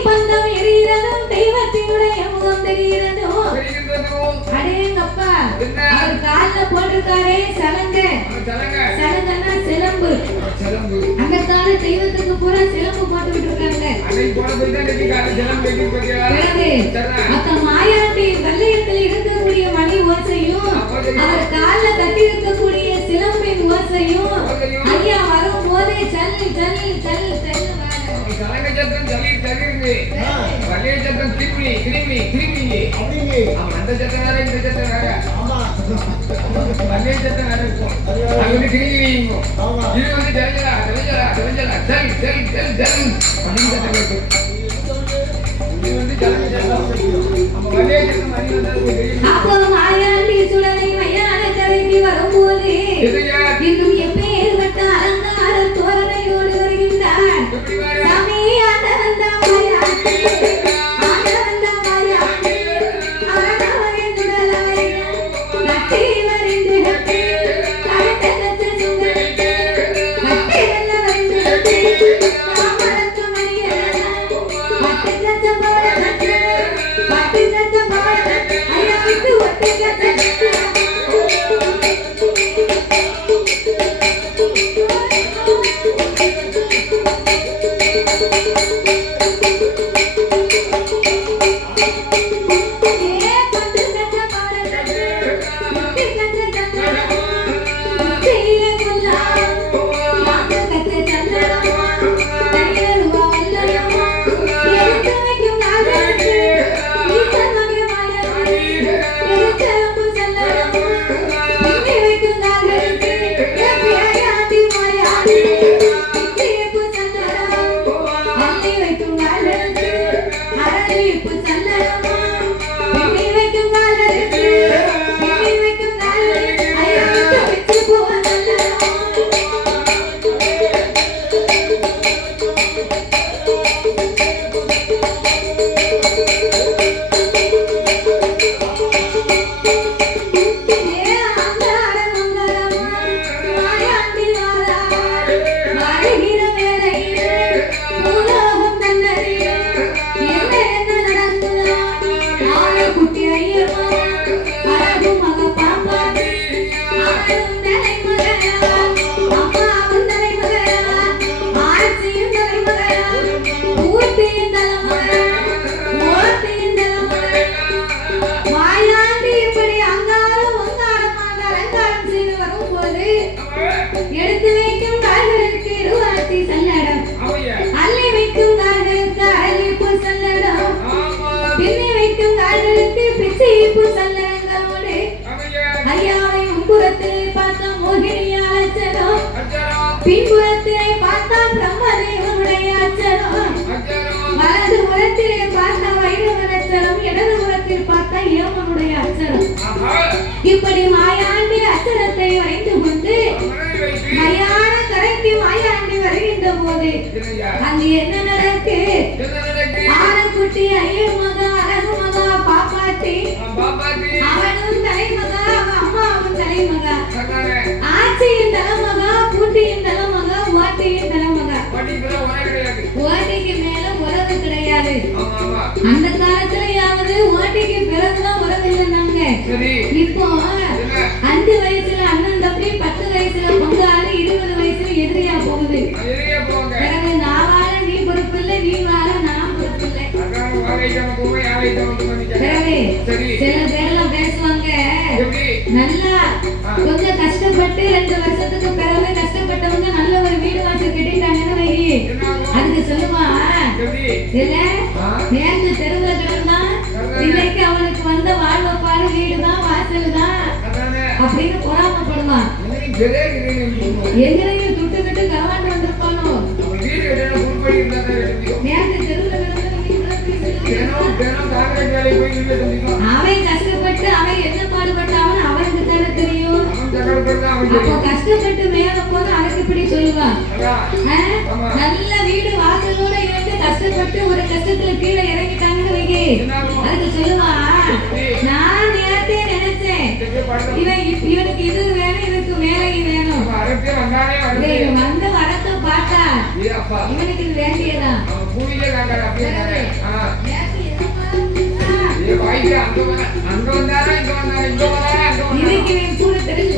தீப்பந்தம் எரிகிறதும் தெய்வத்தினுடைய முகம் தெரிகிறதோ. அடேங்கப்பா, அவர் கால்ல போட்டிருக்காரே சலங்க. சலங்கன்னா சிலம்பு. அந்த கால தெய்வத்துக்கு பூரா சிலம்பு போட்டுக்கிட்டு இருக்காங்க. மத்த மாயாண்டி வெள்ளையத்தில் இருக்கக்கூடிய மணி ஓசையும் அவர் கால்ல கட்டி இருக்கக்கூடிய சிலம்பின் ஓசையும் ஐயா வரும் போதே சல் சல் சல் சல் சலங்கச்சத்தம் சலி சலிருது. வள்ளிய சத்தம் கிரிமினி கிரிமினி கிரிமினி அப்படிங்க. அந்த சத்தம் வேற இந்த சத்தம் வேற. ஆமா. வள்ளிய சத்தம் வேற இருக்கும். அது வந்து கிரிமினிங்க. ஆமா. இது வந்து ஜலஜலா ஜலஜலா ஜலஜலா சல் சல் சல் சல் அப்படிங்க சத்தம் இருக்கு. இது வந்து ஜலஜலா. நம்ம வள்ளிய சத்தம் மணி வந்தாலும் அப்போ மாயாண்டி சுடலை மையான கரைக்கு வரும்போது இன்னும் எப்பேர் வட்ட அலங்கார தோரணையோடு வருகின்றார். சாமி ஆண்டவன் தான் மாயாண்டி, ஆண்டவன் தான் மாயாண்டி, அவனவரே சுடலை கட்டி வரிந்து கட்டி கரட்ட நச்ச சுந்தரி கட்டி வெல்ல வரிந்து கட்டி காமரத்து மணியரா பட்டு கச்ச போல கட்டு பட்டு கச்ச போல கட்டு ஐயா விட்டு ஒட்டு கச்ச பின்புறத்திலே பார்த்தால் பிரம்மதேவனுடைய அச்சரம், வலது புறத்திலே பார்த்தால் வைரவன் அச்சரம், இடது புறத்தில் பார்த்தால் யமனுடைய அச்சரம். இப்படி மாயாண்டி அச்சரத்தை வைத்து கொண்டு மயான கரைக்கு மாயாண்டி வருகின்ற போது அங்கு என்ன நடக்கு? ஆனக்குட்டி ஐயர் மகா அழகு மகா பாப்பாட்டி அவனும் தலைமகா, அவன் அம்மாவும் தலைமகா, ஆட்சியின் தலைமகா, பூட்டியின் தலைமகா, ஓட்டியின் தலைமகா. ஓட்டிக்கு மேல உறவு கிடையாது. அந்த காலத்துலயாவது ஓட்டிக்கு பிறகுதான் உறவு இல்லைன்னாங்க. இப்போ 5 வயசுல அண்ணன் தம்பி, 10 வயசுல பொங்காலு, 20 வயசுல எதிரியா போகுது. பிறகு நான் வாழ நீ பொறுப்பு இல்லை, நீ வாழ நான் பொறுப்பு இல்லை. சில பேர்லாம் பேசுவாங்க, நல்லா கொஞ்சம் கஷ்டப்பட்டு 2 வருஷத்துக்கு பிறகு கஷ்டப்பட்டவங்க நல்ல ஒரு வீடு வாசல் கட்டிட்டாங்கன்னு வை, அதுக்கு சொல்லுவா இல்ல நேர்ந்து தெருவுல கிடந்தா இன்னைக்கு அவனுக்கு வந்த வாழ்வ பாரு, வீடுதான் வாசல் தான் அப்படின்னு பொறாமப்படுவான். எங்களையும் துட்டுக்கிட்டு கவாண்டு வந்திருப்பானோ, நேர்ந்து தெருவுல அவன் கஷ்டப்பட்டு அவன் என்ன பாடுபட்டாவன் அவனுக்கு தானே தெரியும். அப்போ கஷ்டப்பட்டு மேல போது அவனுக்கு இப்படி சொல்லுவான். நல்ல வீடு வாசலோட இருந்து கஷ்டப்பட்டு ஒரு கஷ்டத்துல கீழே இறங்கிட்டாங்கன்னு வைக்கி, அதுக்கு சொல்லுவான், நான் நேரத்தே நினைச்சேன் இவனுக்கு இது வேணும், இதுக்கு மேலே வேணும், வந்த வரத்தை பார்த்தா ஏ அப்பா இவனுக்கு இது வேண்டியதா அவன் பூமியிலே காட்டாரு அப்படியே நேத்து எதுமா? ஏ வாய்க்கு அங்க வந்தாரா இங்க வந்தாரா இங்க வந்தாரா அங்க வந்தாரா இதுக்கு இவன் கூட தெரிஞ்சு